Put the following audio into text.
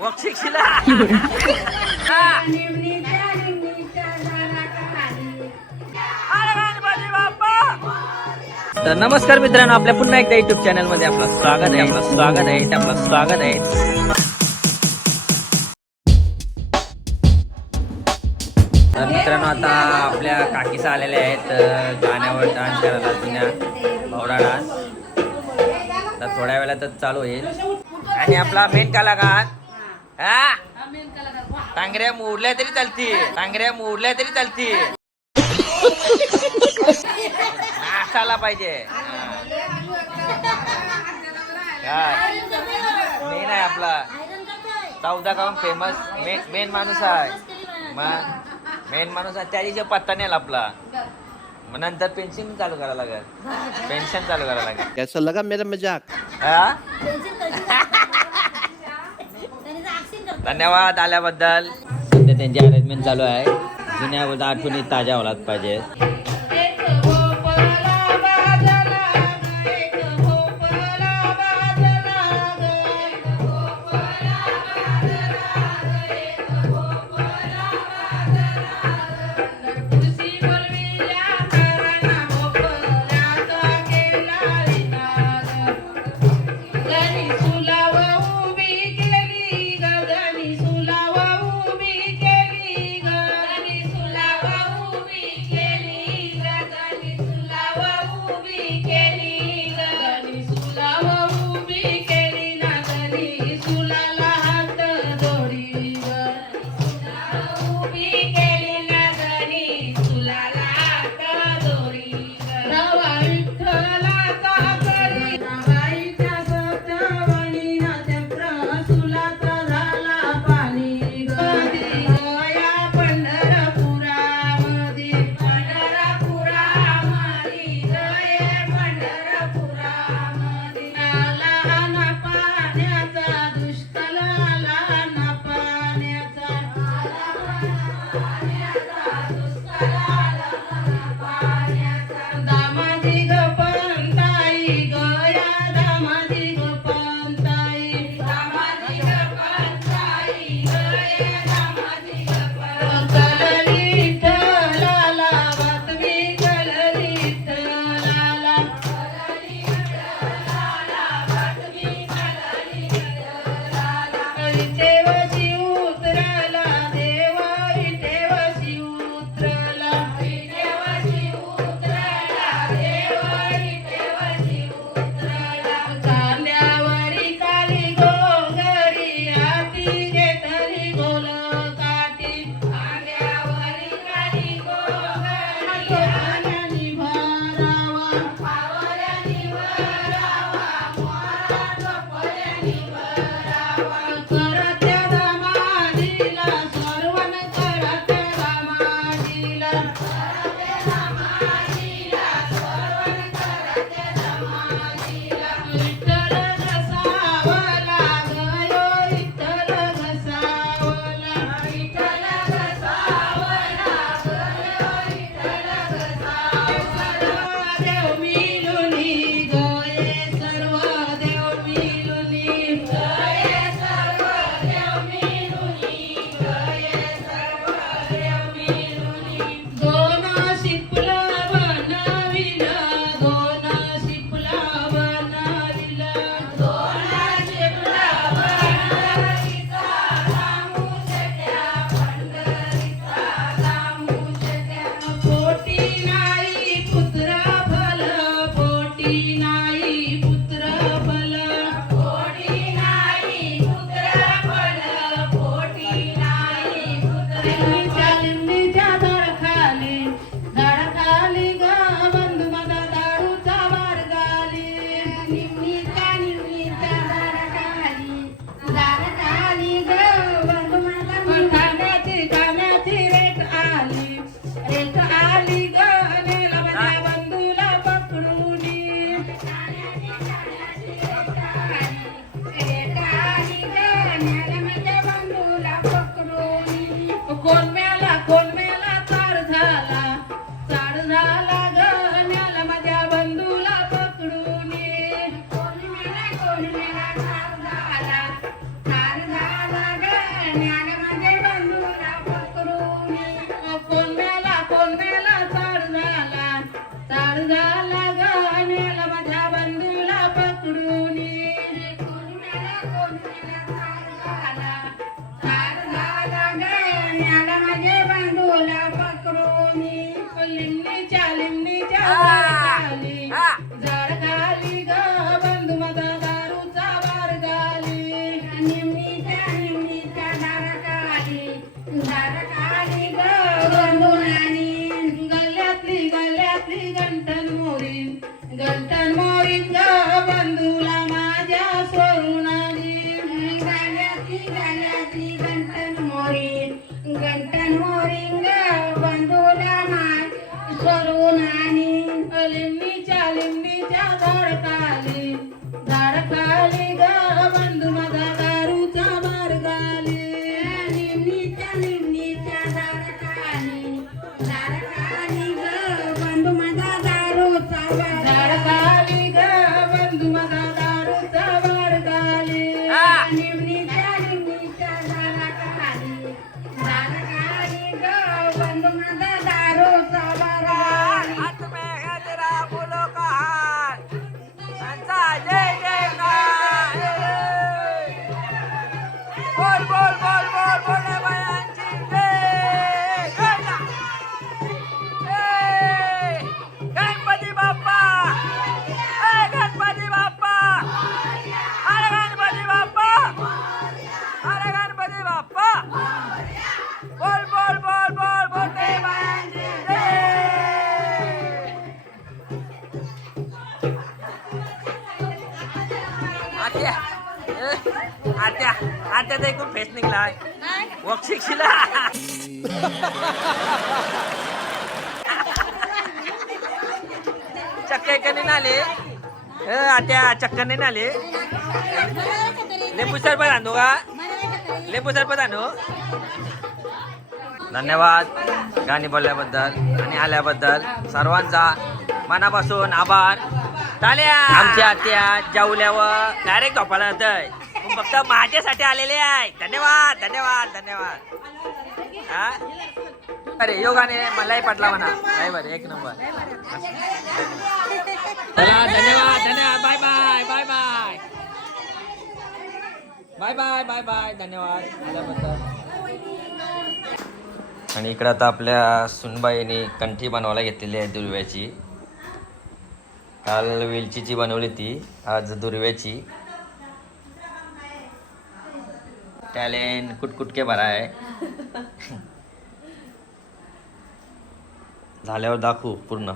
वक्षिक्षिला. तर नमस्कार मित्रांनो आपल्या पुन्हा एकदा युट्यूब चॅनलमध्ये आपलं स्वागत आहे आपलं स्वागत आहे आपलं स्वागत आहे. तर मित्रांनो आता आपल्या काकीसा आलेल्या आहेत गाण्यावर डान्स करायला जुन्या भावडा डान्स तर थोड्या वेळातच चालू होईल. आणि आपला मेन कलाकार हा? टांगऱ्या मोडल्या तरी चालती टांगऱ्या मोडल्या तरी चालती नाचायला पाहिजे. मेन आहे आपला. चौदा गाव फेमस मेन मेन माणूस आहे. मग मेन माणूस आहे. त्या दिवशी पत्ता नाही आपला. मग नंतर पेन्शन चालू करायला लागेल. पेन्शन चालू करायला लागेल. कैसा लगा मेरा मजाक. हा? धन्यवाद आल्याबद्दल. सध्या त्यांची अरेंजमेंट चालू आहे. जुन्या आठवणी ताज्या होलात पाहिजे आत्या. ए, आत्या तर एकूण फेस निघलाय वक शिकशिला चक्के कने नाले ए, आत्या चक्कर नाही नाले लिंबू सरबत आणू का? लिंबू सरबत आणू. धन्यवाद गाणी बोलल्याबद्दल आणि आल्याबद्दल सर्वांचा मनापासून आभार. टाळ्या आमच्या आत्या जेवल्यावर डायरेक्ट झोपायला जातय. फक्त माझ्यासाठी आलेले आहे. धन्यवाद धन्यवाद धन्यवाद. हा? अरे यो गाणे मलाही पटला म्हणा. बरं एक नंबर. चला धन्यवाद धन्यवाद. Bye bye bye bye bye bye bye bye धन्यवाद. आल्याबद्दल. आणि इकडं आता आपल्या सुनबाईने कंठी बनवायला घेतलेली आहे दुर्व्याची. काल वेलचीची बनवली ती आज दुर्व्याची. टॅलेंट कुटकुटके भरा आहे. झाल्यावर दाखवू पूर्ण.